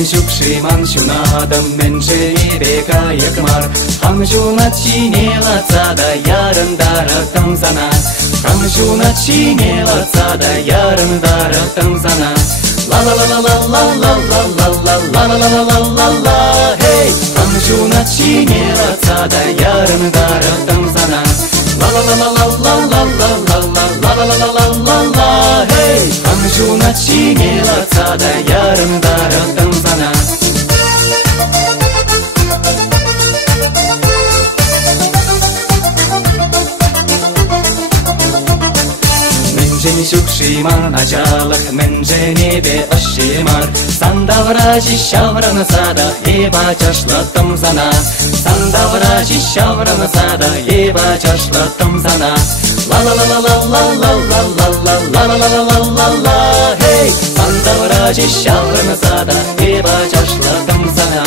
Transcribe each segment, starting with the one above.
Шукшиман шунадам менше небека якмар Хамшунат шинела цада ярындара тамзана Хамшунат шинела цада ярындара тамзана La la la la la la la la la la la la la la la la Hey, Хамшунат шинела цада ярындара тамзана La la la la la la la la la la la la la la la Hey, Хамшунат шинела цада ярындара тамзана Менжен шукшиман ачалах менже небе ашимар Сандавражи шаврана сада еба чашла тамзана Сандавражи шаврана сада еба чашла тамзана La la la la la la la la la la la la la la la la Hey, Сандавражи шаврана сада еба чашла тамзана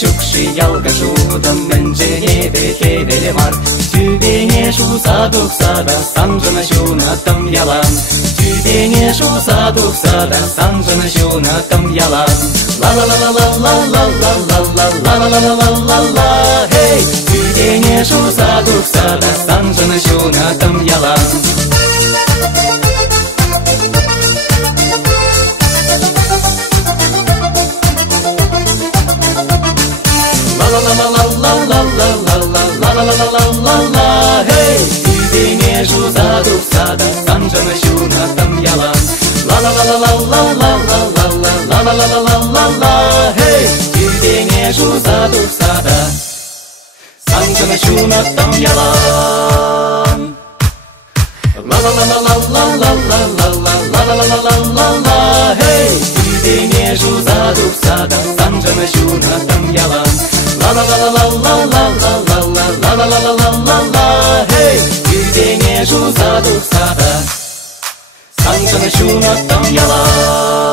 Шукши ялгашудам менже небе хевелемар Тюбене шуса духсада санжана шуна там ялан Тюбене шуса духсада санжана шуна там ялан La la la la la la la la la la la la la la la la Hey, Тюбене шуса духсада санжана шуна там ялан La la la la la la la la la la la la la la Hey, Тюбене шуса духсада санжана шуна там ялан La la la la la la la la la la la la la la la Hey, Тюбене шуса духсада санжана шуна там ялан La la la la la la la la la la la la la la la Hey, Тюбене шуса духсада санжана шуна там ялан La la la la la la la la la la la la la la la la Hey, Тюбене шуса духсада санжана шуна там ялан